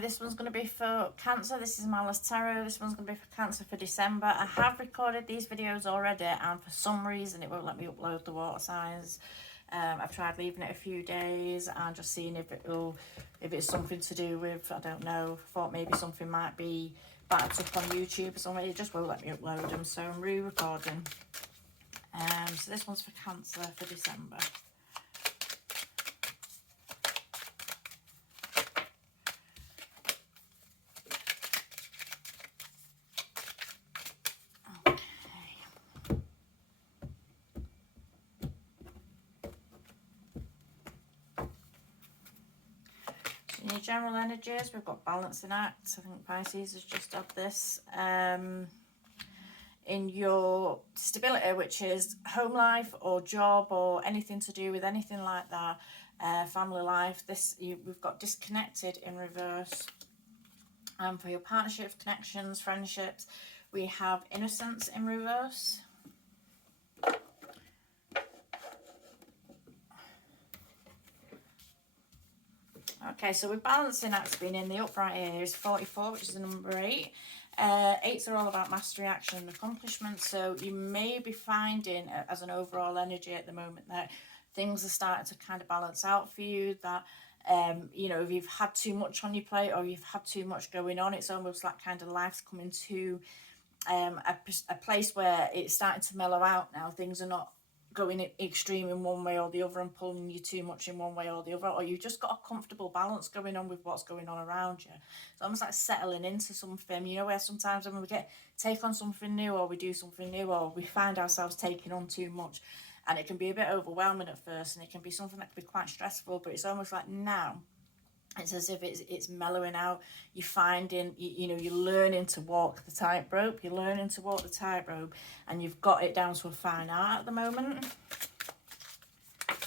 This one's going to be for Cancer. This is my last tarot. This one's going to be for Cancer for December. I have recorded these videos already, and for some reason it won't let me upload the water signs. I've tried leaving it a few days and just seeing if it's something to do with, I don't know, thought maybe something might be backed up on YouTube or something. It just won't let me upload them, so I'm re-recording. So this one's for Cancer for December. In your general energies, we've got balancing act. I think Pisces has just had this. In your stability, which is home life or job or anything to do with anything like that, family life, we've got disconnected in reverse. For your partnerships, connections, friendships, we have innocence in reverse. Okay, so with balancing acts being in the upright here is 44, which is the number 8. Eights are all about mastery, action, and accomplishment. So you may be finding, as an overall energy at the moment, that things are starting to kind of balance out for you. That you know, if you've had too much on your plate or you've had too much going on, it's almost like kind of life's coming to a place where it's starting to mellow out now. Things are not going extreme in one way or the other and pulling you too much in one way or the other, or you've just got a comfortable balance going on with what's going on around you. It's almost like settling into something, you know, where sometimes when we take on something new or we do something new or we find ourselves taking on too much, and it can be a bit overwhelming at first and it can be something that can be quite stressful, but it's almost like now it's as if it's mellowing out. You're finding, you know, you're learning to walk the tightrope. You're learning to walk the tightrope, and you've got it down to a fine art at the moment. I've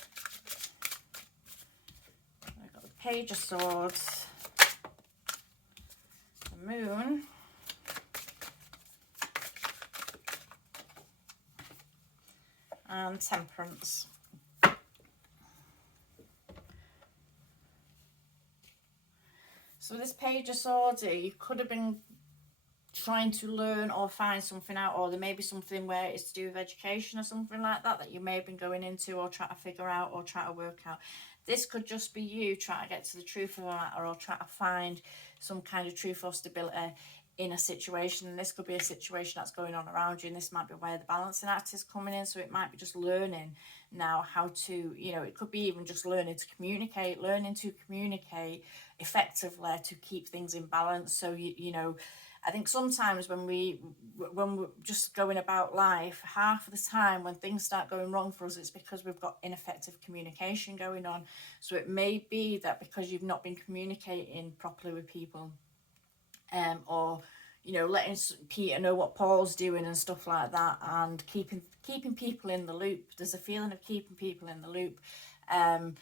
got the Page of Swords, the Moon, and Temperance. So this Page of Swords, you could have been trying to learn or find something out, or there may be something where it's to do with education or something like that you may have been going into or trying to figure out or try to work out. This could just be you trying to get to the truth of a matter or try to find some kind of truth or stability in a situation. And this could be a situation that's going on around you, and this might be where the balancing act is coming in. So it might be just learning now how to, you know, it could be even just learning to communicate effectively to keep things in balance. So you know, I think sometimes when we're just going about life, half of the time when things start going wrong for us, it's because we've got ineffective communication going on. So it may be that because you've not been communicating properly with people, or you know, letting Peter know what Paul's doing and stuff like that, and keeping people in the loop. There's a feeling of keeping people in the loop, and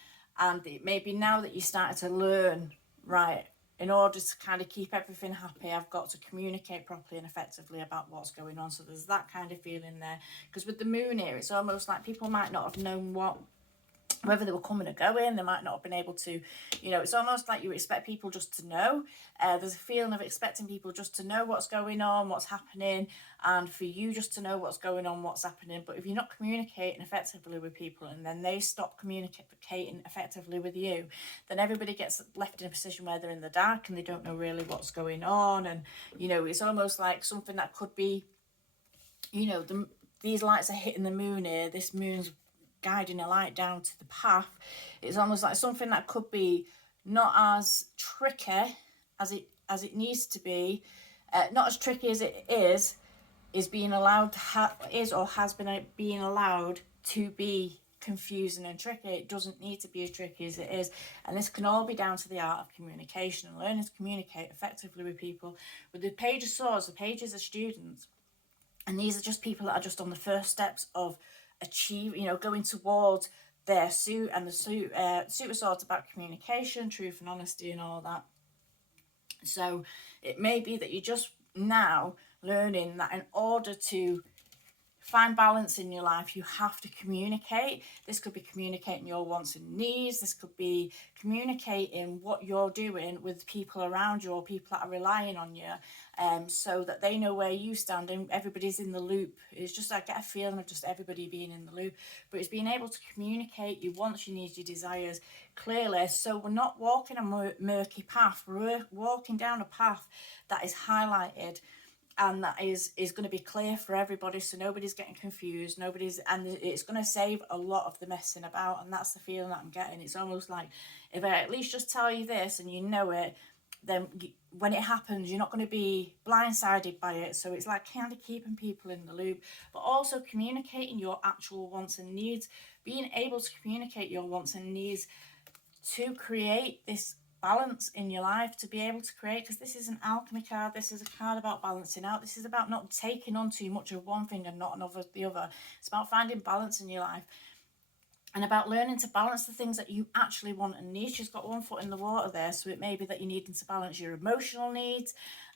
it may be now that you're starting to learn, right, in order to kind of keep everything happy, I've got to communicate properly and effectively about what's going on. So there's that kind of feeling there. Because with the moon here, it's almost like people might not have known whether they were coming or going. They might not have been able to, you know, it's almost like you expect people just to know. There's a feeling of expecting people just to know what's going on, what's happening, and for you just to know what's going on, what's happening. But if you're not communicating effectively with people, and then they stop communicating effectively with you, then everybody gets left in a position where they're in the dark and they don't know really what's going on. And, you know, it's almost like something that could be, you know, these lights are hitting the moon here. This moon's guiding a light down to the path. It's almost like something that could be not as tricky as it needs to be, not as tricky as it is being allowed to has been being allowed to be confusing and tricky. It doesn't need to be as tricky as it is, and this can all be down to the art of communication and learning to communicate effectively with people. With the Page of Swords, the pages are students, and these are just people that are just on the first steps of going towards their suit. And the suit of Swords about communication, truth and honesty and all that. So it may be that you're just now learning that in order to find balance in your life, you have to communicate. This could be communicating your wants and needs. This could be communicating what you're doing with people around you or people that are relying on you, so that they know where you stand and everybody's in the loop. It's just, I get a feeling of just everybody being in the loop, but it's being able to communicate your wants, your needs, your desires clearly, so we're not walking a murky path. We're walking down a path that is highlighted and that is going to be clear for everybody, so nobody's getting confused, and it's going to save a lot of the messing about. And that's the feeling that I'm getting. It's almost like, if I at least just tell you this and you know it, then when it happens, you're not going to be blindsided by it. So it's like kind of keeping people in the loop, but also communicating your actual wants and needs, being able to communicate your wants and needs to create this balance in your life, to be able to create, because this is an alchemy card. This is a card about balancing out. This is about not taking on too much of one thing and not enough of the other. It's about finding balance in your life and about learning to balance the things that you actually want and need. She's got one foot in the water there, so it may be that you need to balance your emotional needs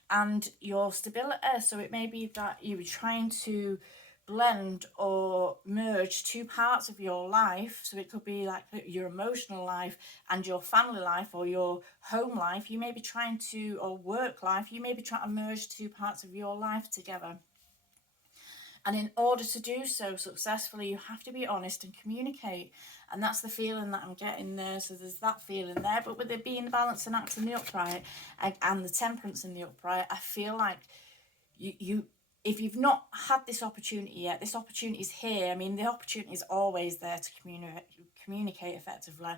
and your stability. So it may be that you're trying to blend or merge two parts of your life. So it could be like your emotional life and your family life or your home life. You may be trying to, or work life, you may be trying to merge two parts of your life together. And in order to do so successfully, you have to be honest and communicate. And that's the feeling that I'm getting there. So there's that feeling there. But with it being the Balancing Act in the upright and the Temperance in the upright, I feel like you if you've not had this opportunity yet, this opportunity is here. I mean, the opportunity is always there to communicate effectively.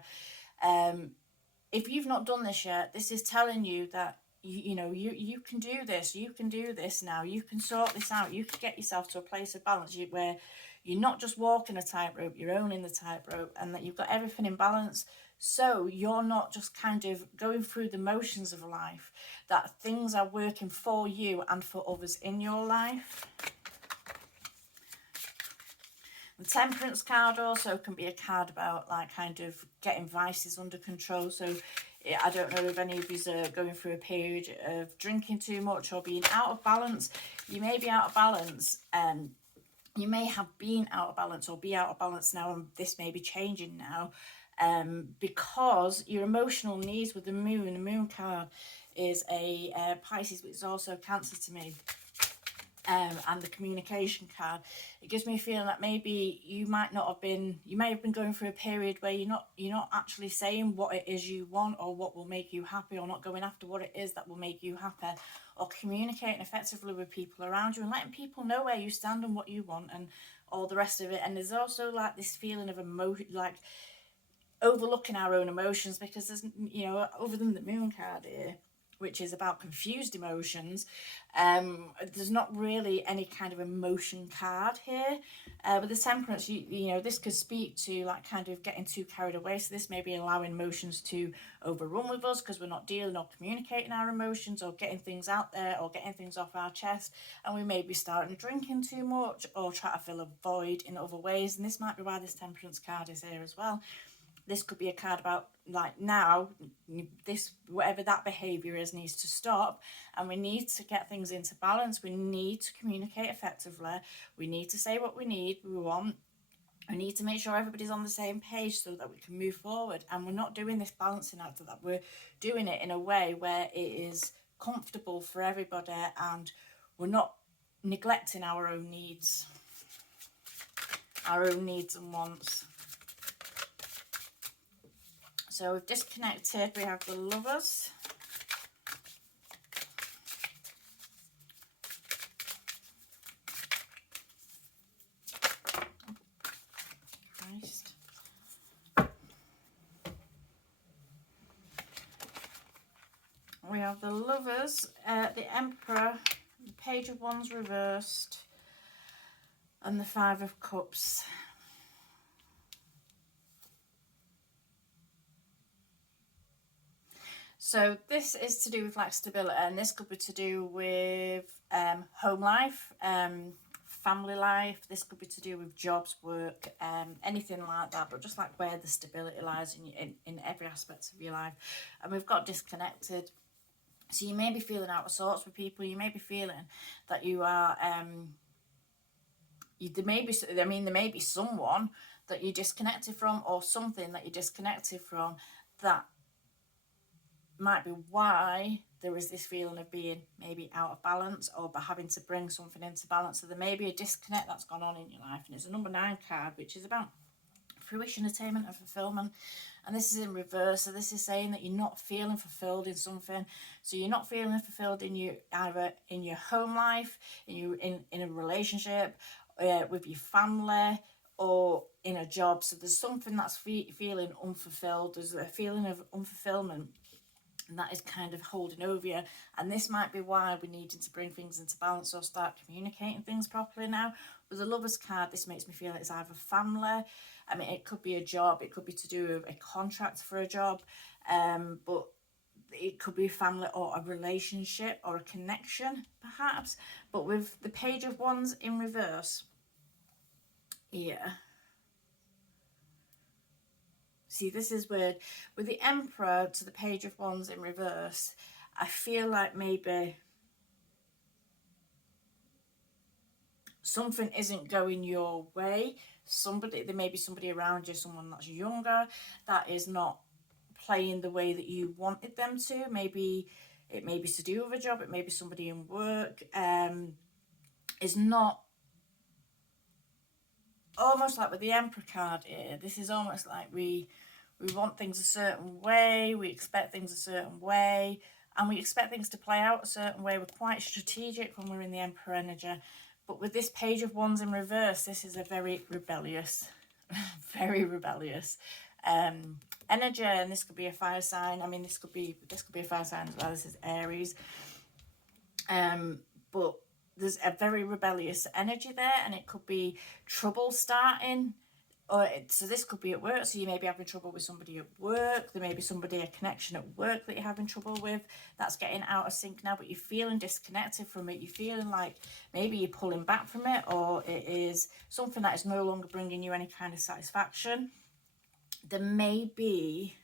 If you've not done this yet, this is telling you that you can do this. You can do this now. You can sort this out. You can get yourself to a place of balance where you're not just walking a tightrope, you're owning the tightrope, and that you've got everything in balance. So you're not just kind of going through the motions of life, that things are working for you and for others in your life. The Temperance card also can be a card about like kind of getting vices under control. So I don't know if any of you are going through a period of drinking too much or being out of balance. You may be out of balance. You may have been out of balance or be out of balance now, and this may be changing now, because your emotional needs with the moon card is a Pisces, which is also Cancer to me. And the communication card, it gives me a feeling that maybe you may have been going through a period where you're not actually saying what it is you want or what will make you happy, or not going after what it is that will make you happy, or communicating effectively with people around you and letting people know where you stand and what you want and all the rest of it. And there's also like this feeling of emotion, like overlooking our own emotions, because there's, other than the moon card here, which is about confused emotions, there's not really any kind of emotion card here. With the Temperance, this could speak to like kind of getting too carried away. So this may be allowing emotions to overrun with us because we're not dealing or communicating our emotions or getting things out there or getting things off our chest, and we may be starting drinking too much or try to fill a void in other ways. And this might be why this Temperance card is here as well. This could be a card about like now, this whatever that behaviour is needs to stop, and we need to get things into balance. We need to communicate effectively. We need to say what we want. We need to make sure everybody's on the same page so that we can move forward. And we're not doing this balancing act, that we're doing it in a way where it is comfortable for everybody, and we're not neglecting our own needs and wants. So we've disconnected, we have the Lovers. Christ. We have the Lovers, the Emperor, the Page of Wands reversed, and the Five of Cups. So this is to do with like stability, and this could be to do with home life, family life. This could be to do with jobs, work, anything like that, but just like where the stability lies in every aspect of your life. And we've got disconnected. So you may be feeling out of sorts with people. You may be feeling that you are there may be, there may be someone that you're disconnected from, or something that you're disconnected from, that might be why there is this feeling of being maybe out of balance, or by having to bring something into balance. So there may be a disconnect that's gone on in your life. And it's a number 9 card, which is about fruition, attainment and fulfillment. And this is in reverse. So this is saying that you're not feeling fulfilled in something. So you're not feeling fulfilled in you, either in your home life, in a relationship, with your family, or in a job. So there's something that's feeling unfulfilled. There's a feeling of unfulfillment, and that is kind of holding over you. And this might be why we're needing to bring things into balance, or start communicating things properly now. With the Lovers card, this makes me feel it's either family, I mean, it could be a job, it could be to do with a contract for a job, but it could be family, or a relationship, or a connection perhaps. But with the Page of Wands in reverse, yeah, see, this is weird. With the Emperor to the Page of Wands in reverse, I feel like maybe something isn't going your way. There may be somebody around you, someone that's younger, that is not playing the way that you wanted them to. Maybe it may be to do with a job, it may be somebody in work, is not, almost like with the Emperor card here, this is almost like we want things a certain way, we expect things a certain way, and we expect things to play out a certain way. We're quite strategic when we're in the Emperor energy. But with this Page of Wands in reverse, this is a very rebellious, very rebellious energy. And this could be a fire sign. I mean, this could be a fire sign as well. This is Aries. But there's a very rebellious energy there, and it could be trouble starting. So this could be at work, so you may be having trouble with somebody at work. There may be somebody, a connection at work that you're having trouble with, that's getting out of sync now, but you're feeling disconnected from it. You're feeling like maybe you're pulling back from it, or it is something that is no longer bringing you any kind of satisfaction. There may be,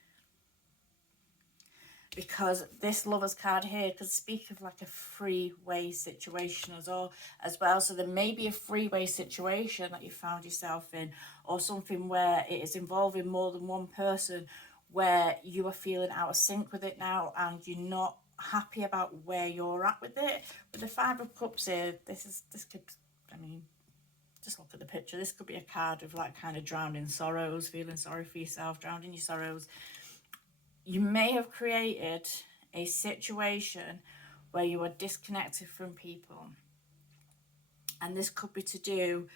because this Lovers card here could speak of like a freeway situation as well. So there may be a freeway situation that you found yourself in, or something where it is involving more than one person, where you are feeling out of sync with it now, and you're not happy about where you're at with it. With the Five of Cups here, this could, I mean, just look at the picture. This could be a card of like kind of drowning sorrows, feeling sorry for yourself, drowning your sorrows. You may have created a situation where you are disconnected from people, and this could be to do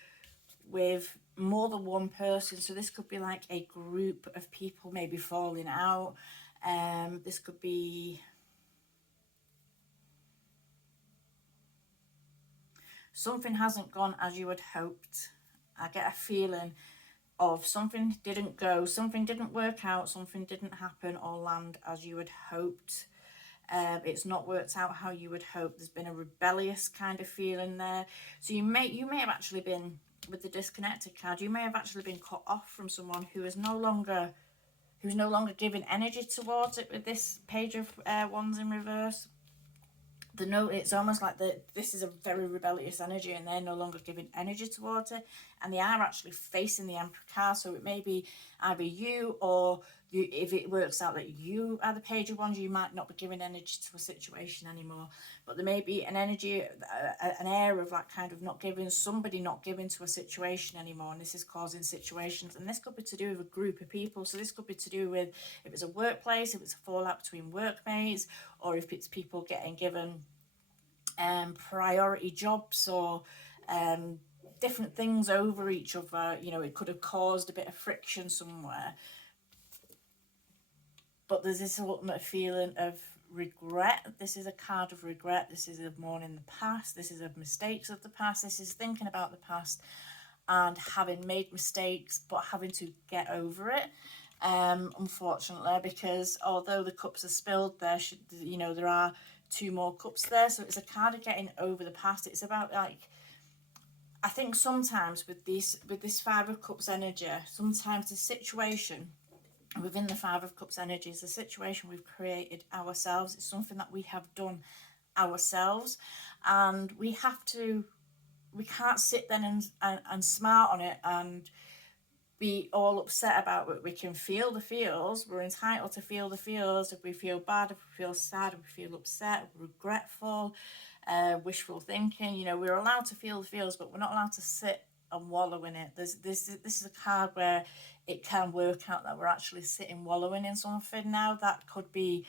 with more than one person. So this could be like a group of people maybe falling out. This could be something hasn't gone as you had hoped. I get a feeling of something didn't go, something didn't work out, something didn't happen or land as you had hoped. It's not worked out how you would hope. There's been a rebellious kind of feeling there. So you may have actually been, with the disconnected card, you may have actually been cut off from someone who's no longer giving energy towards it. With this Page of Wands in reverse, it's almost like this is a very rebellious energy, and they're no longer giving energy towards it, and they are actually facing the Emperor card. So it may be either you, or you, if it works out that you are the Page of Wands, you might not be giving energy to a situation anymore. But there may be an energy, an air of like kind of not giving to a situation anymore, and this is causing situations. And this could be to do with a group of people. So this could be to do with, if it's a workplace, if it's a fallout between workmates, or if it's people getting given priority jobs, or different things over each other. You know, it could have caused a bit of friction somewhere. But there's this ultimate feeling of regret. This is a card of regret. This is of mourning the past. This is of mistakes of the past. This is thinking about the past and having made mistakes, but having to get over it. Unfortunately, because although the cups are spilled, there are 2 more cups there. So it's a card of getting over the past. It's about, like, I think sometimes with this Five of Cups energy, sometimes the situation within the Five of Cups energy is a situation we've created ourselves. It's something that we have done ourselves, and we have to can't sit then and smart on it and be all upset about it. We can feel the feels. We're entitled to feel the feels. If we feel bad, if we feel sad, if we feel upset, regretful, wishful thinking, you know, we're allowed to feel the feels, but we're not allowed to sit and wallow in it. This is a card where it can work out that we're actually sitting wallowing in something now. That could be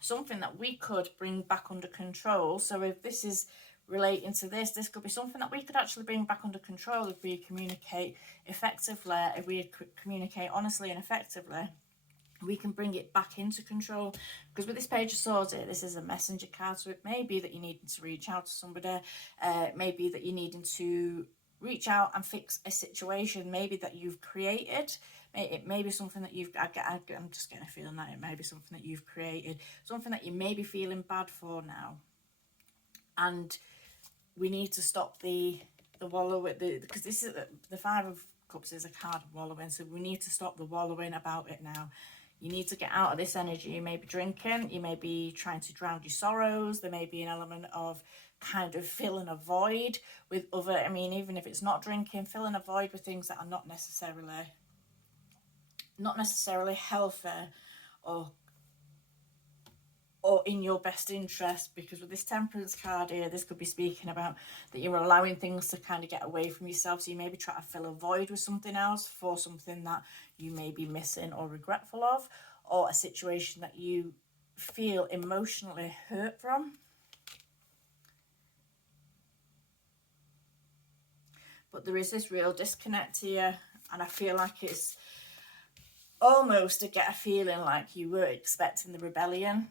something that we could bring back under control. So if this is relating to this could be something that we could actually bring back under control if we communicate effectively, if we communicate honestly and effectively. We can bring it back into control, because with this Page of Swords here, this is a messenger card, so it may be that you need to reach out to somebody, it may be that you're needing to reach out and fix a situation maybe that you've created. It may be something that I'm just getting a feeling that it may be something that you've created, something that you may be feeling bad for now, and we need to stop the wallow with because this is the Five of Cups is a card of wallowing, so we need to stop the wallowing about it now. You need to get out of this energy. You may be drinking, you may be trying to drown your sorrows, there may be an element of kind of filling a void with other, I mean, even if it's not drinking, filling a void with things that are not necessarily healthy or in your best interest, because with this Temperance card here, this could be speaking about that you're allowing things to kind of get away from yourself. So you maybe try to fill a void with something else for something that you may be missing or regretful of, or a situation that you feel emotionally hurt from. But there is this real disconnect here, and I feel like it's almost to get a feeling like you were expecting the rebellion.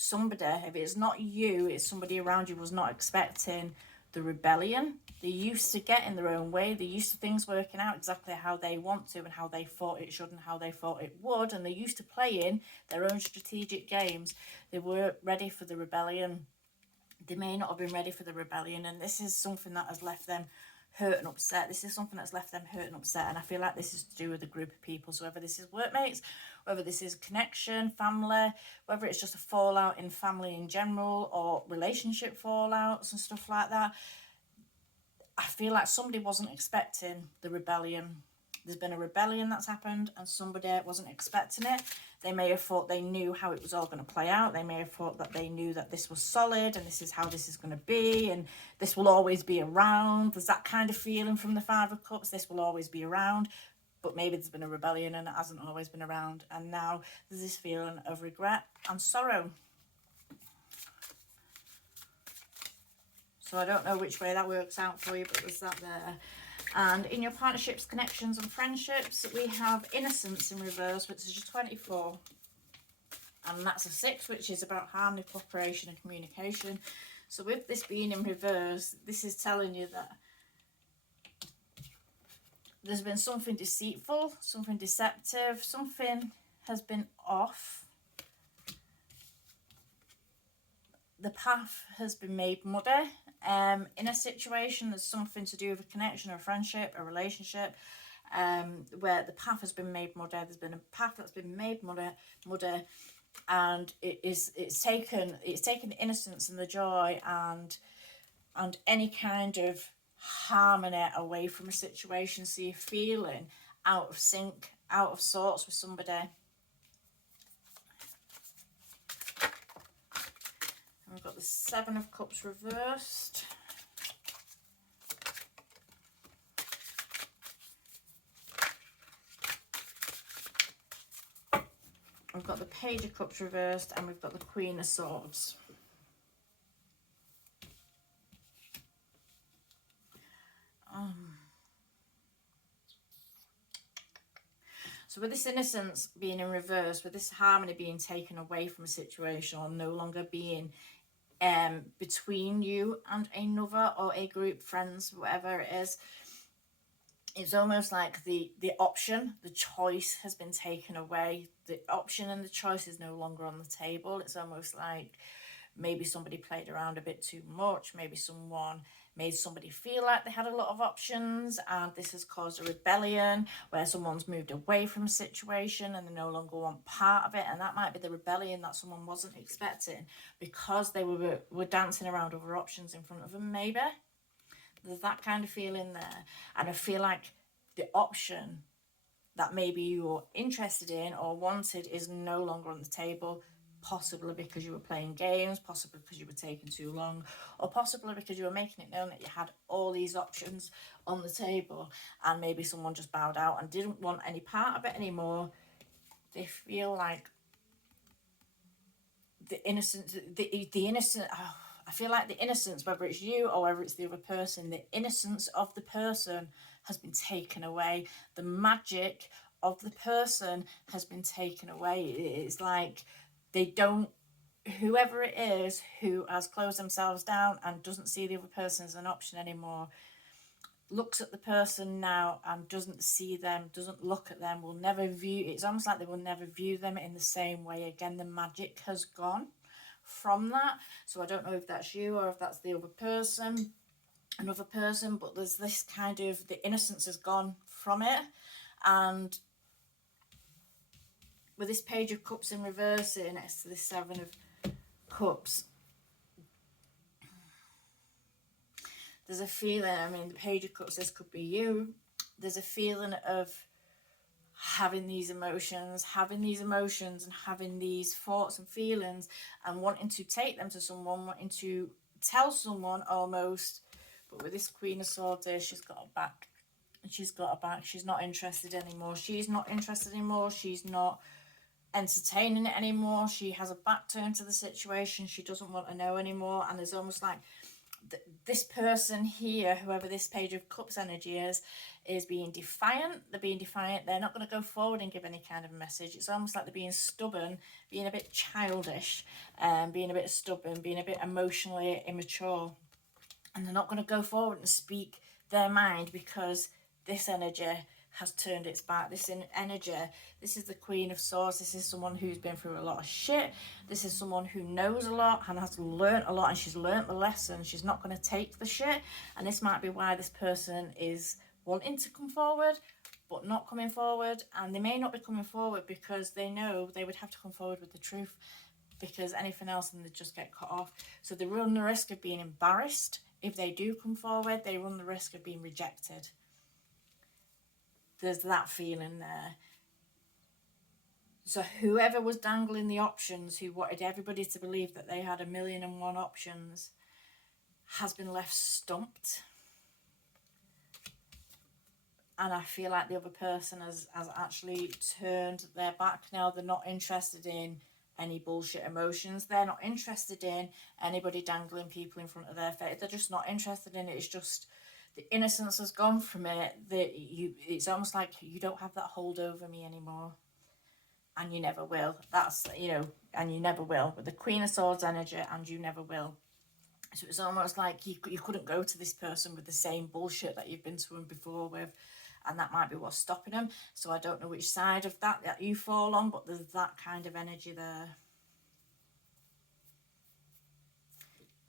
Somebody, if it's not you, it's somebody around you, was not expecting the rebellion. They're used to getting their own way. They're used to things working out exactly how they want to and how they thought it should and how they thought it would. And they're used to playing their own strategic games. They weren't ready for the rebellion. They may not have been ready for the rebellion. And this is something that has left them hurt and upset. This is something that's left them hurt and upset. And I feel like this is to do with a group of people. So whether this is workmates, whether this is connection, family, whether it's just a fallout in family in general or relationship fallouts and stuff like that, I feel like somebody wasn't expecting the rebellion. There's been a rebellion that's happened and somebody wasn't expecting it. They may have thought they knew how it was all going to play out. They may have thought that they knew that this was solid and this is how this is going to be and this will always be around. There's that kind of feeling from the Five of Cups. This will always be around. But maybe there's been a rebellion and it hasn't always been around. And now there's this feeling of regret and sorrow. So I don't know which way that works out for you, but there's that there. And in your partnerships, connections and friendships, we have innocence in reverse, which is a 24. And that's a 6, which is about harmony, cooperation and communication. So with this being in reverse, this is telling you that there's been something deceitful, something deceptive, something has been off. The path has been made muddy. In a situation, there's something to do with a connection or a friendship, a relationship, where the path has been made muddy. There's been a path that's been made muddy, and it's taken the innocence and the joy and any kind of harmony away from a situation. So you're feeling out of sync, out of sorts with somebody. And we've got the Seven of Cups reversed. We've got the Page of Cups reversed, and we've got the Queen of Swords. So with this innocence being in reverse, with this harmony being taken away from a situation or no longer being between you and another or a group, friends, whatever it is, it's almost like the option, the choice has been taken away. The option and the choice is no longer on the table. It's almost like maybe somebody played around a bit too much. Maybe someone made somebody feel like they had a lot of options, and this has caused a rebellion where someone's moved away from a situation and they no longer want part of it. And that might be the rebellion that someone wasn't expecting because they were dancing around other options in front of them. Maybe There's that kind of feeling there. And I feel like the option that maybe you were interested in or wanted is no longer on the table, possibly because you were playing games, possibly because you were taking too long, or possibly because you were making it known that you had all these options on the table, and maybe someone just bowed out and didn't want any part of it anymore. They feel like the innocence, the innocent, oh, I feel like the innocence, whether it's you or whether it's the other person, the innocence of the person has been taken away. The magic of the person has been taken away. It's like they don't, whoever it is who has closed themselves down and doesn't see the other person as an option anymore, looks at the person now and doesn't see them, doesn't look at them, will never view, it's almost like they will never view them in the same way again. The magic has gone from that. So I don't know if that's you or if that's the other person, another person, but there's this kind of, the innocence has gone from it. And with this Page of Cups in reverse here next to this Seven of Cups, there's a feeling, I mean, the Page of Cups, this could be you. There's a feeling of having these emotions and having these thoughts and feelings and wanting to take them to someone, wanting to tell someone almost. But with this Queen of Swords here, she's got her back. She's got her back. She's not interested anymore. She's not interested anymore. She's not entertaining it anymore. She has a back turned to the situation. She doesn't want to know anymore. And there's almost like this person here, whoever this Page of Cups energy is being defiant. They're being defiant. They're not going to go forward and give any kind of message. It's almost like they're being stubborn, being a bit childish, being a bit stubborn, being a bit emotionally immature. And they're not going to go forward and speak their mind because this energy has turned its back. This energy, this is the Queen of Swords. This is someone who's been through a lot of shit. This is someone who knows a lot and has learnt a lot, and she's learnt the lesson. She's not going to take the shit. And this might be why this person is wanting to come forward but not coming forward. And they may not be coming forward because they know they would have to come forward with the truth, because anything else and they just get cut off. So they run the risk of being embarrassed. If they do come forward, they run the risk of being rejected. There's that feeling there. So whoever was dangling the options, who wanted everybody to believe that they had 1,000,001 options, has been left stumped. And I feel like the other person has actually turned their back now. They're not interested in any bullshit emotions. They're not interested in anybody dangling people in front of their face. They're just not interested in it. It's just the innocence has gone from it. It's almost like you don't have that hold over me anymore, and you never will. That's, and you never will with the Queen of Swords energy, and you never will. So it's almost like you couldn't go to this person with the same bullshit that you've been to them before with, and that might be what's stopping them. So I don't know which side of that you fall on, but there's that kind of energy there.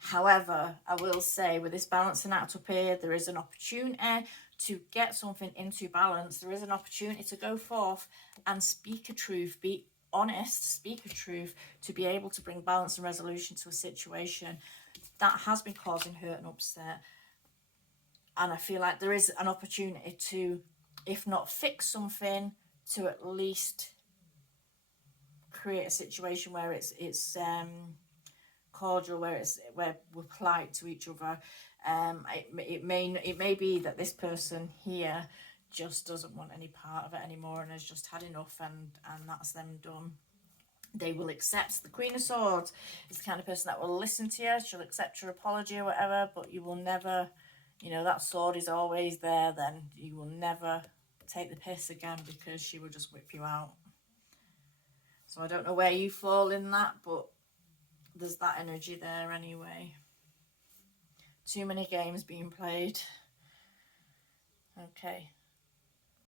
However, I will say with this balancing act up here, there is an opportunity to get something into balance. There is an opportunity to go forth and speak a truth, be honest, speak a truth, to be able to bring balance and resolution to a situation that has been causing hurt and upset. And I feel like there is an opportunity to, if not fix something, to at least create a situation where it's cordial, where we're polite to each other. It may be that this person here just doesn't want any part of it anymore and has just had enough, and that's them done. They will accept. The Queen of Swords is the kind of person that will listen to you. She'll accept your apology or whatever, but you will never, that sword is always there. Then you will never take the piss again, because she will just whip you out. So I don't know where you fall in that, but there's that energy there anyway. Too many games being played. Okay,